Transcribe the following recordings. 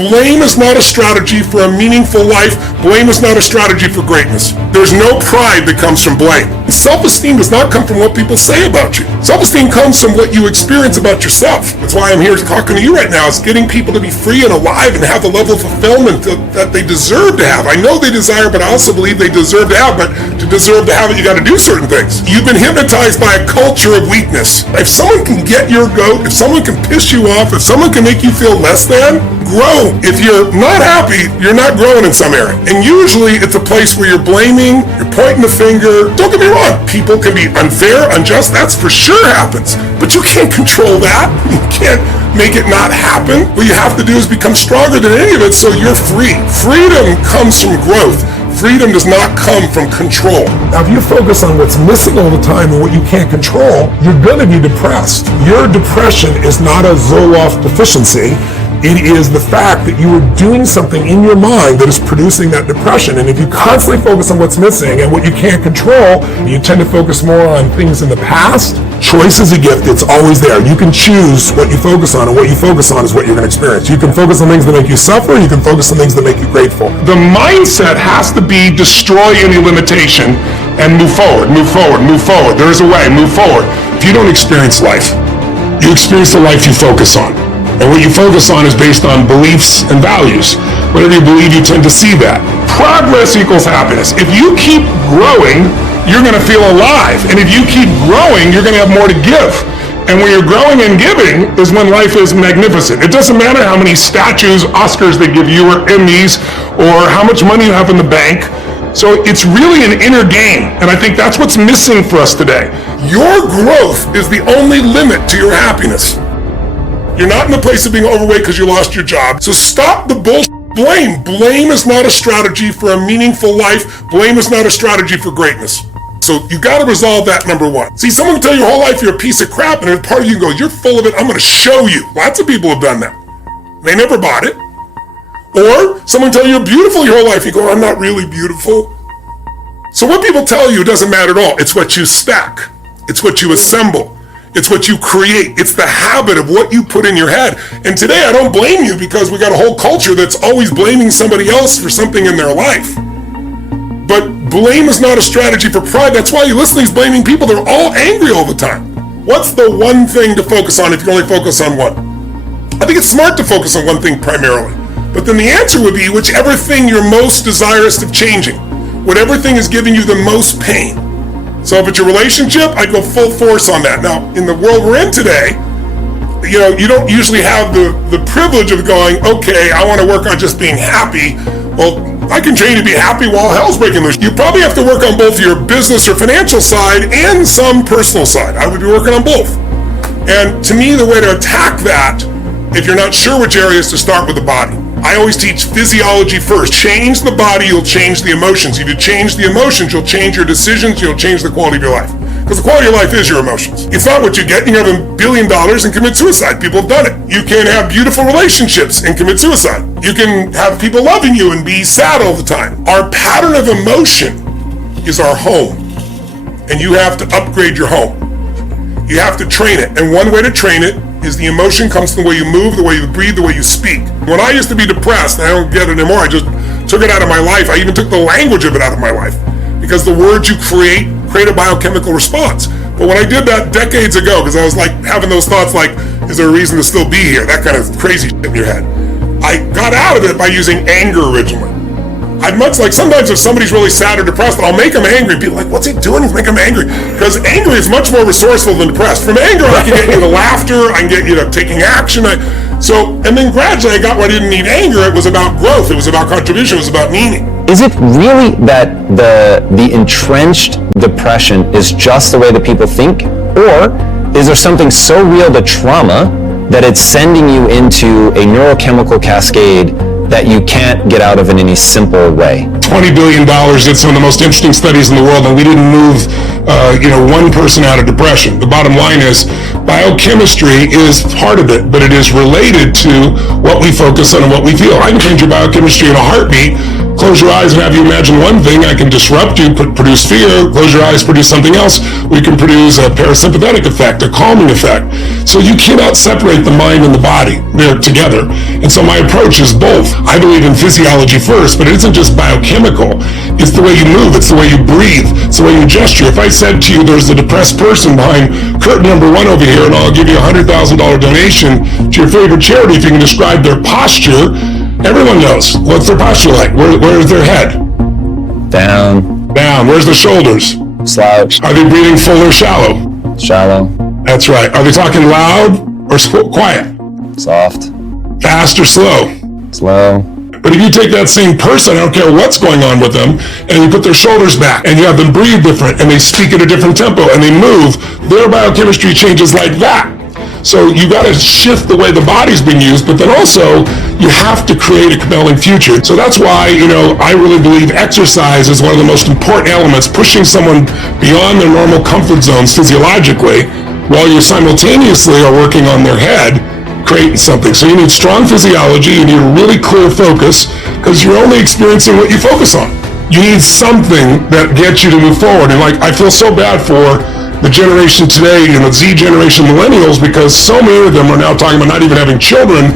Blame is not a strategy for a meaningful life. Blame is not a strategy for greatness. There's no pride that comes from blame. Self-esteem does not come from what people say about you. Self-esteem comes from what you experience about yourself. That's why I'm here talking to you right now, is getting people to be free and alive and have the level of fulfillment that they deserve to have. I know they desire, but I also believe they deserve to have, but to deserve to have it, you got to do certain things. You've been hypnotized by a culture of weakness. If someone can get your goat, if someone can piss you off, if someone can make you feel less than, grow. If you're not happy, you're not growing in some area. And usually it's a place where you're blaming, you're pointing the finger. Don't get me wrong, people can be unfair, unjust, that's for sure happens. But you can't control that. You can't make it not happen. What you have to do is become stronger than any of it so you're free. Freedom comes from growth. Freedom does not come from control. Now, if you focus on what's missing all the time and what you can't control, you're going to be depressed. Your depression is not a Zoloft deficiency. It is the fact that you are doing something in your mind that is producing that depression. And if you constantly focus on what's missing and what you can't control, you tend to focus more on things in the past. Choice is a gift. It's always there. You can choose what you focus on, and what you focus on is what you're going to experience. You can focus on things that make you suffer. You can focus on things that make you grateful. The mindset has to be destroy any limitation and move forward, move forward, move forward. There is a way, move forward. If you don't experience life, you experience the life you focus on. And what you focus on is based on beliefs and values. Whatever you believe, you tend to see that. Progress equals happiness. If you keep growing, you're going to feel alive. And if you keep growing, you're going to have more to give. And when you're growing and giving is when life is magnificent. It doesn't matter how many statues, Oscars they give you, or Emmys, or how much money you have in the bank. So it's really an inner game. And I think that's what's missing for us today. Your growth is the only limit to your happiness. You're not in the place of being overweight because you lost your job. So stop the bullshit. Blame. Blame is not a strategy for a meaningful life. Blame is not a strategy for greatness. So you got to resolve that, number one. See, someone can tell you your whole life you're a piece of crap, and there's part of you goes, you're full of it, I'm going to show you. Lots of people have done that. They never bought it. Or someone tell you you're beautiful your whole life, you go, I'm not really beautiful. So what people tell you doesn't matter at all. It's what you stack. It's what you assemble. It's what you create. It's the habit of what you put in your head. And today I don't blame you because we got a whole culture that's always blaming somebody else for something in their life. But blame is not a strategy for pride. That's why you listen to these blaming people. They're all angry all the time. What's the one thing to focus on if you only focus on one? I think it's smart to focus on one thing primarily. But then the answer would be whichever thing you're most desirous of changing. Whatever thing is giving you the most pain. So if it's your relationship, I'd go full force on that. Now, in the world we're in today, you don't usually have the privilege of going, okay, I want to work on just being happy. Well, I can train you to be happy while hell's breaking loose. You probably have to work on both your business or financial side and some personal side. I would be working on both. And to me, the way to attack that, if you're not sure which areas to start with the body, I always teach physiology first. Change the body, you'll change the emotions. If you change the emotions, you'll change your decisions, you'll change the quality of your life. Because the quality of life is your emotions. It's not what you get. You can have $1 billion and commit suicide. People have done it. You can have beautiful relationships and commit suicide. You can have people loving you and be sad all the time. Our pattern of emotion is our home. And you have to upgrade your home. You have to train it. And one way to train it is the emotion comes from the way you move, the way you breathe, the way you speak. When I used to be depressed, I don't get it anymore. I just took it out of my life. I even took the language of it out of my life. Because the words you create a biochemical response. But when I did that decades ago, because I was like having those thoughts like, is there a reason to still be here? That kind of crazy shit in your head. I got out of it by using anger originally. I'd much like, sometimes if somebody's really sad or depressed, I'll make them angry. People are like, what's he doing? He's making them angry. Because angry is much more resourceful than depressed. From anger, I can get you to laughter, I can get you to taking action. And then gradually I got where I didn't need anger. It was about growth. It was about contribution. It was about meaning. Is it really that the entrenched depression is just the way that people think? Or is there something so real to trauma that it's sending you into a neurochemical cascade that you can't get out of in any simple way? $20 billion did some of the most interesting studies in the world, and we didn't move one person out of depression. The bottom line is biochemistry is part of it, but it is related to what we focus on and what we feel. I can change your biochemistry in a heartbeat. close your eyes and have you imagine one thing. I can disrupt you, produce fear. Close your eyes, produce something else. We can produce a parasympathetic effect, a calming effect. So you cannot separate the mind and the body. They're together. And so my approach is both. I believe in physiology first, but it isn't just biochemical. It's the way you move. It's the way you breathe. It's the way you gesture. If I said to you, there's a depressed person behind curtain number 1 over here, and I'll give you a $100,000 donation to your favorite charity if you can describe their posture, everyone knows. What's their posture like? Where's their head? Down. Down. Where's the shoulders? Slouched. Are they breathing full or shallow? Shallow. That's right. Are they talking loud or quiet? Soft. Fast or slow? Slow. But if you take that same person, I don't care what's going on with them, and you put their shoulders back, and you have them breathe different, and they speak at a different tempo, and they move, their biochemistry changes like that. So you got to shift the way the body's being used, but then also you have to create a compelling future. So that's why, I really believe exercise is one of the most important elements, pushing someone beyond their normal comfort zones physiologically, while you simultaneously are working on their head, creating something. So you need strong physiology, you need a really clear focus, because you're only experiencing what you focus on. You need something that gets you to move forward. And I feel so bad for the generation today, the Z generation millennials, because so many of them are now talking about not even having children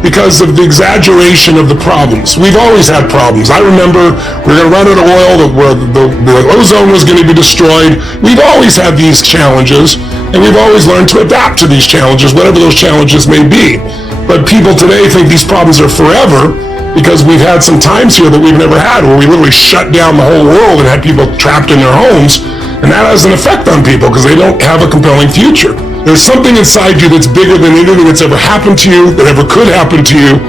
because of the exaggeration of the problems. We've always had problems. I remember we were going to run out of oil, the ozone was going to be destroyed. We've always had these challenges, and we've always learned to adapt to these challenges, whatever those challenges may be. But people today think these problems are forever because we've had some times here that we've never had, where we literally shut down the whole world and had people trapped in their homes. And that has an effect on people because they don't have a compelling future. There's something inside you that's bigger than anything that's ever happened to you, that ever could happen to you.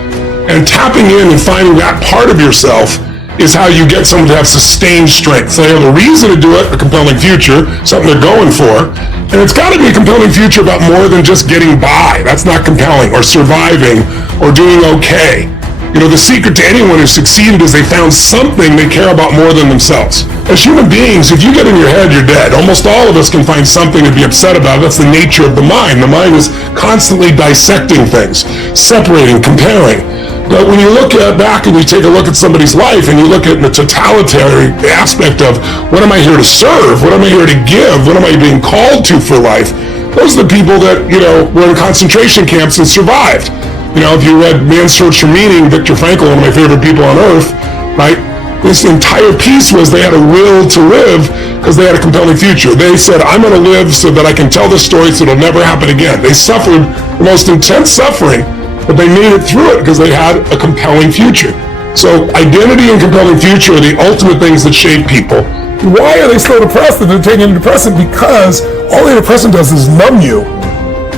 And tapping in and finding that part of yourself is how you get someone to have sustained strength. So they have a reason to do it, a compelling future, something they're going for. And it's got to be a compelling future about more than just getting by. That's not compelling, or surviving, or doing okay. The secret to anyone who succeeded is they found something they care about more than themselves. As human beings, if you get in your head, you're dead. Almost all of us can find something to be upset about. That's the nature of the mind. The mind is constantly dissecting things, separating, comparing. But when you look back and you take a look at somebody's life and you look at the totalitarian aspect of what am I here to serve? What am I here to give? What am I being called to for life? Those are the people that, were in concentration camps and survived. If you read Man's Search for Meaning, Viktor Frankl, one of my favorite people on earth, right? This entire piece was they had a will to live because they had a compelling future. They said, I'm going to live so that I can tell this story so it'll never happen again. They suffered the most intense suffering, but they made it through it because they had a compelling future. So identity and compelling future are the ultimate things that shape people. Why are they still depressed and they're taking antidepressant? Because all the antidepressant does is numb you.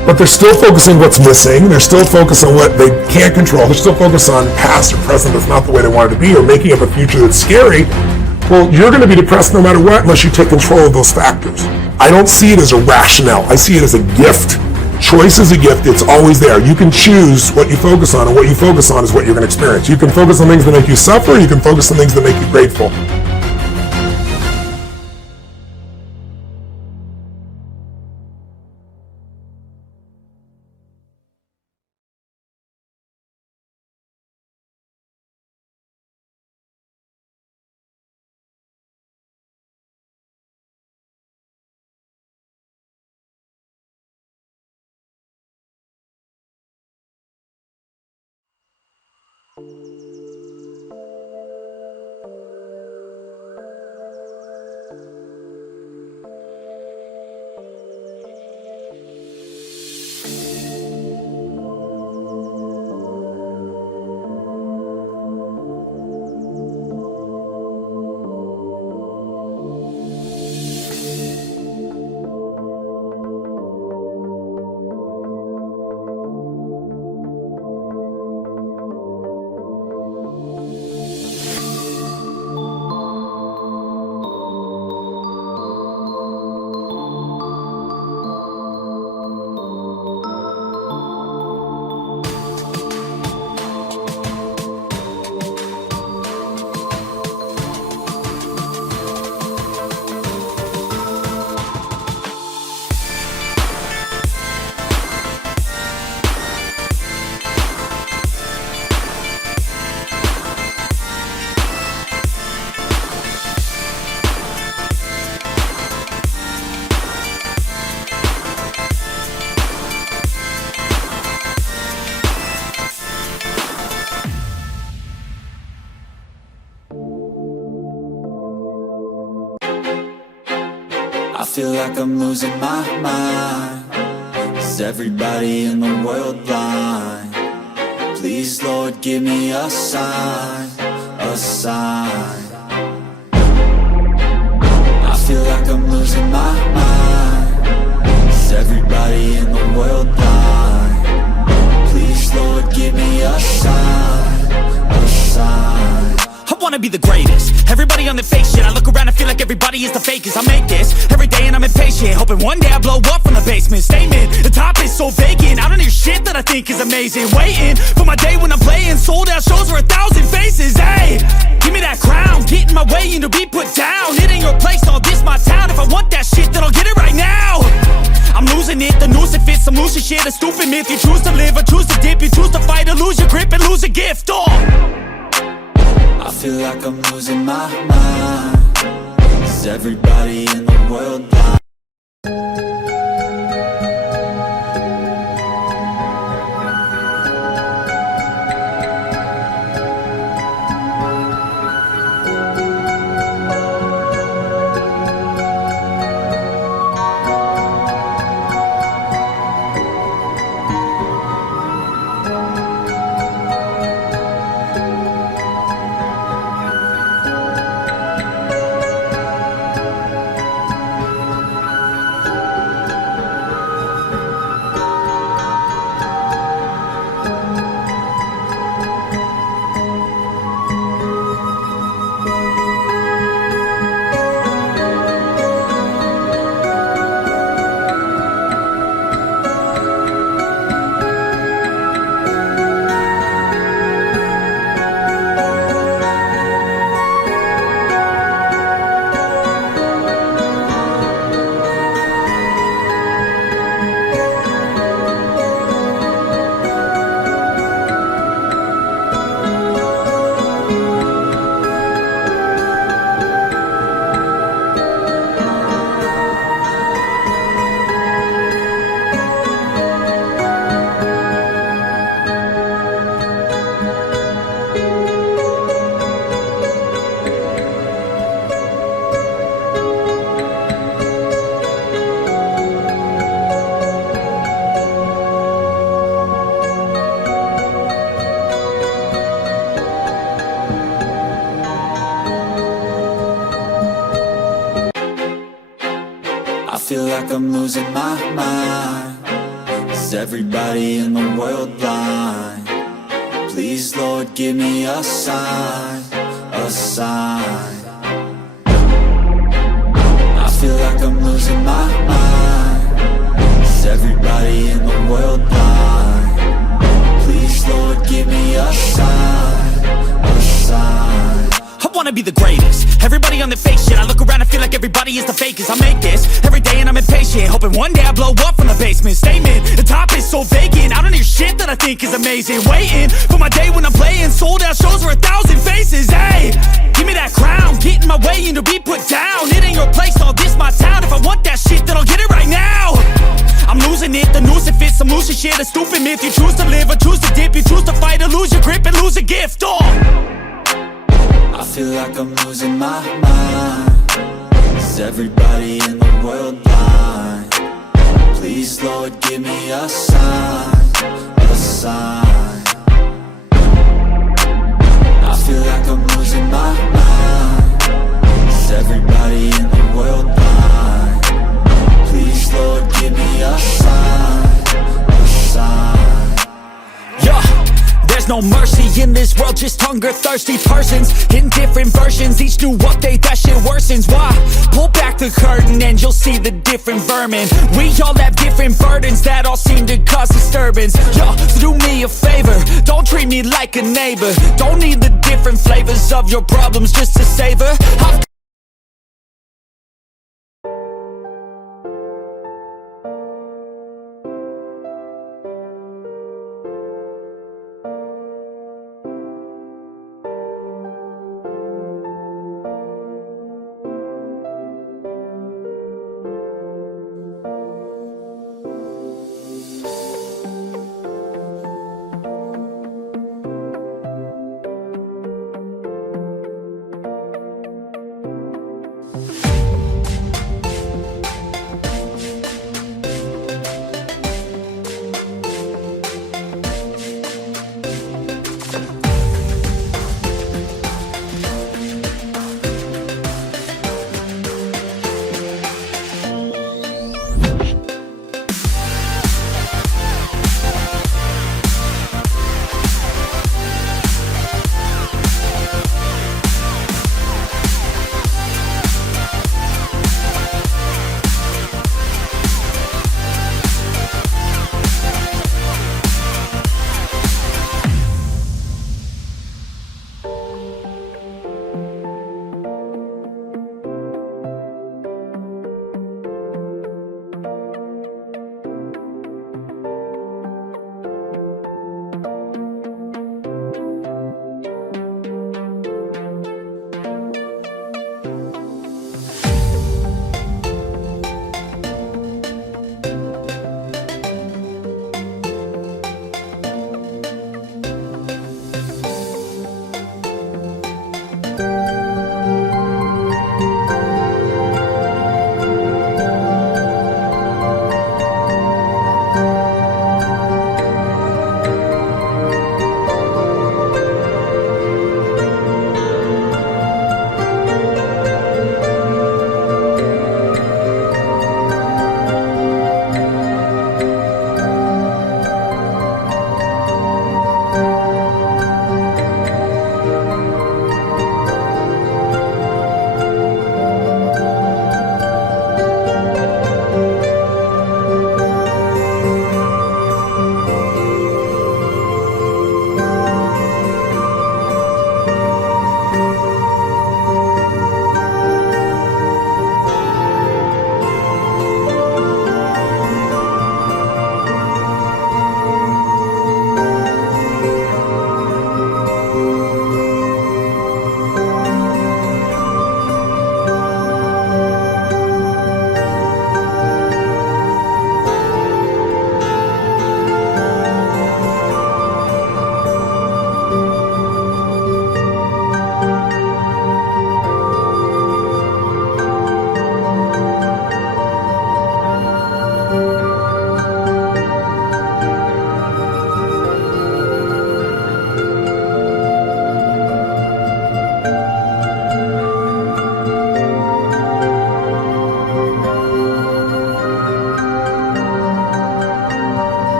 But they're still focusing what's missing. They're still focused on what they can't control. They're still focused on past or present that's not the way they want it to be, or making up a future that's scary. Well, you're going to be depressed no matter what unless you take control of those factors. I don't see it as a rationale. I see it as a gift. Choice is a gift. It's always there. You can choose what you focus on, and what you focus on is what you're going to experience. You can focus on things that make you suffer. You can focus on things that make you grateful. feel like I'm losing my mind. Is everybody in the world blind? Please, Lord, give me a sign, a sign. I feel like I'm losing my mind. Is everybody in the world blind? Please, Lord, give me a sign, a sign. I wanna be the greatest. Everybody on the fake shit. I look around and feel like everybody is the fakest. I make this every day and I'm impatient, hoping one day I blow up from the basement. Statement, the top is so vacant. I don't hear shit that I think is amazing. Waiting for my day when I'm playing sold out shows for 1,000 faces. Hey, give me that crown, get in my way and to be put down. It ain't your place, all this my town. If I want that shit, then I'll get it right now. I'm losing it, the noose it fits. I'm losing shit, a stupid myth. You choose to live or choose to dip. You choose to fight or lose your grip and lose a gift. I feel like I'm losing my mind. Is everybody in the world blind? I feel like I'm losing my mind. Is everybody in the world blind? Please, Lord, give me a sign, a sign. I feel like I'm losing my mind. Is everybody in the world blind? Please, Lord, give me a sign, a sign. I wanna be the greatest. Everybody on the fake shit. I look around and feel like everybody is the fakest. I make this every day and I'm impatient, hoping one day I blow up from the basement. Statement, the top is so vacant. I don't hear shit that I think is amazing. Waiting for my day when I'm playing sold out shows for 1,000 faces. Hey, give me that crown, get in my way and to be put down. It ain't your place, all this my town. If I want that shit, then I'll get it right now. I'm losing it, the noose it fits. I'm losing shit, a stupid myth. You choose to live or choose to dip. You choose to fight or lose your grip and lose a gift. I feel like I'm losing my mind. Is everybody in the world blind? Please, Lord, give me a sign, a sign. I feel like I'm losing my mind. Is everybody in the world blind? Please, Lord, give me a sign, a sign. Yeah, there's no mercy in this world, just hunger-thirsty persons in different versions. Each new update, that shit worsens. Why? Pull back the curtain and you'll see the different vermin. We all have different burdens that all seem to cause disturbance. Yo, so do me a favor, don't treat me like a neighbor. Don't need the different flavors of your problems just to savor.